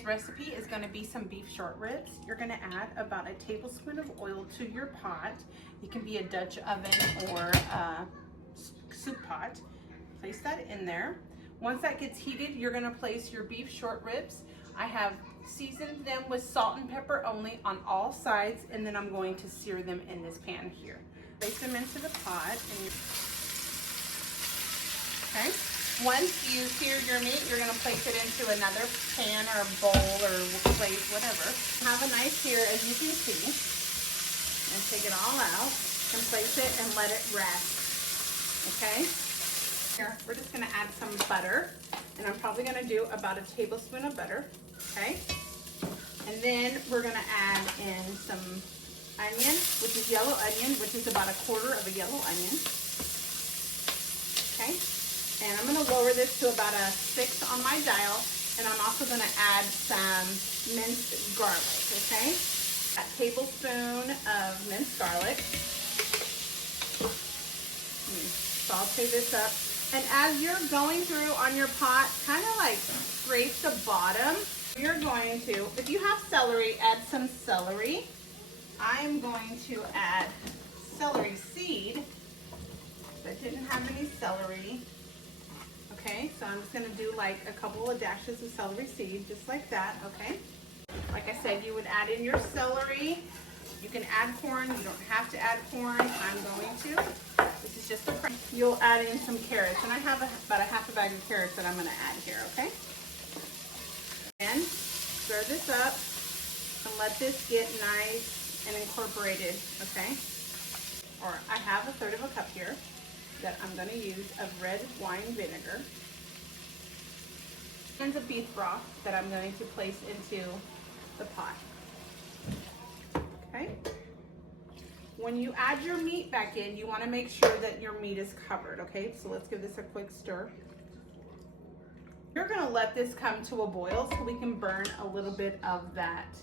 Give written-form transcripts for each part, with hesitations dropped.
today's recipe is going to be some beef short ribs. You're going to add about a tablespoon of oil to your pot. It can be a Dutch oven or a soup pot. Place that in there. Once that gets heated, you're going to place your beef short ribs. I have seasoned them with salt and pepper only on all sides, and then I'm going to sear them in this pan here. Place them into the pot. Okay. Once you sear your meat, you're going to place it into another pan or a bowl or plate, whatever. Have a nice sear, as you can see, and take it all out and place it and let it rest. Okay. Here, we're just going to add some butter, and I'm probably going to do about a tablespoon of butter. Okay. And then we're going to add in some onion, which is yellow onion, which is about a quarter of a yellow onion. Okay. And I'm going to lower this to about a 6 on my dial, and I'm also going to add some minced garlic, okay? A tablespoon of minced garlic. Saute this up. And as you're going through on your pot, kind of like scrape the bottom. You're going to, if you have celery, add some celery. I'm going to add celery seed. I didn't have any celery. Okay, so I'm just going to do like a couple of dashes of celery seed, just like that, okay? Like I said, you would add in your celery. You can add corn. You don't have to add corn. I'm going to. This is just a prep. You'll add in some carrots, and I have about a half a bag of carrots that I'm going to add here, okay? And stir this up and let this get nice and incorporated, okay? Or I have a third of a cup here that I'm going to use of red wine vinegar. And of beef broth that I'm going to place into the pot. Okay? When you add your meat back in, you want to make sure that your meat is covered, okay? So let's give this a quick stir. You're going to let this come to a boil so we can burn a little bit of that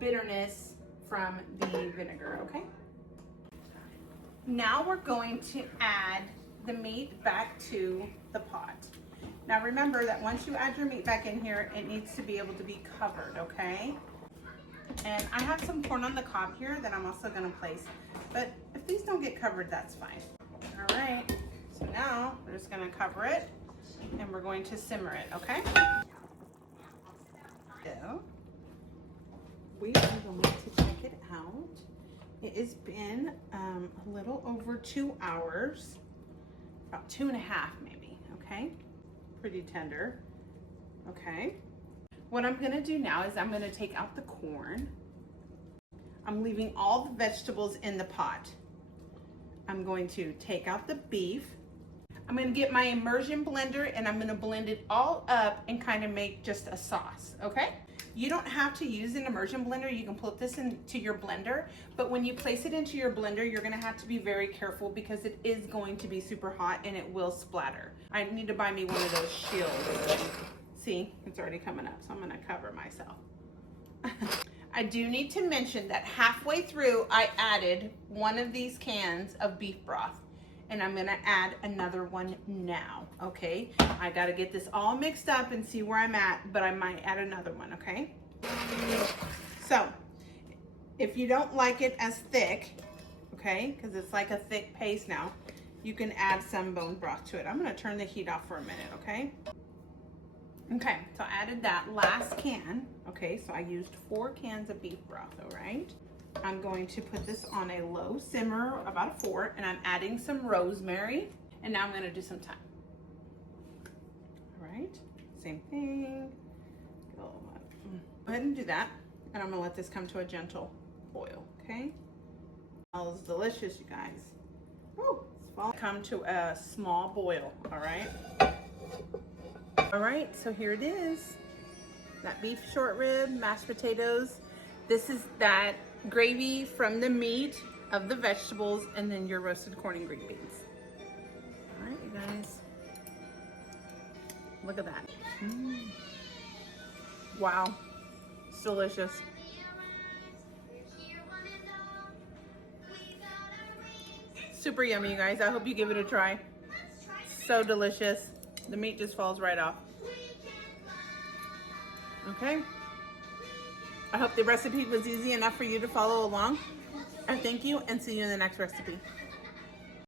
bitterness from the vinegar, okay? Now we're going to add the meat back to the pot. Now remember that once you add your meat back in here, it needs to be able to be covered, okay? And I have some corn on the cob here that I'm also gonna place, but if these don't get covered, that's fine. All right, so now we're just gonna cover it and we're going to simmer it, okay? So we are going to check it out. It has been a little over 2 hours, about 2.5 maybe, okay? Pretty tender, okay? What I'm gonna do now is I'm gonna take out the corn. I'm leaving all the vegetables in the pot. I'm going to take out the beef. I'm gonna get my immersion blender and I'm gonna blend it all up and kind of make just a sauce, okay? You don't have to use an immersion blender. You can put this into your blender, but when you place it into your blender, you're gonna have to be very careful because it is going to be super hot and it will splatter. I need to buy me one of those shields. See, it's already coming up, so I'm gonna cover myself. I do need to mention that halfway through, I added one of these cans of beef broth. And I'm gonna add another one now, okay? I gotta get this all mixed up and see where I'm at, but I might add another one, okay? So, if you don't like it as thick, okay, because it's like a thick paste now, you can add some bone broth to it. I'm gonna turn the heat off for a minute, okay? Okay, so I added that last can, okay? So I used 4 cans of beef broth, all right? I'm going to put this on a low simmer, about a 4, and I'm adding some rosemary, and now I'm going to do some thyme. All right, same thing. Go ahead and do that, and I'm going to let this come to a gentle boil, okay? Smells delicious, you guys. Woo! Come to a small boil, all right? All right, so here it is. That beef short rib, mashed potatoes. This is that gravy from the meat of the vegetables, and then your roasted corn and green beans. All right, you guys. Look at that. Wow, it's delicious. Super yummy, you guys. I hope you give it a try. So delicious. The meat just falls right off. Okay, I hope the recipe was easy enough for you to follow along. I thank you and see you in the next recipe.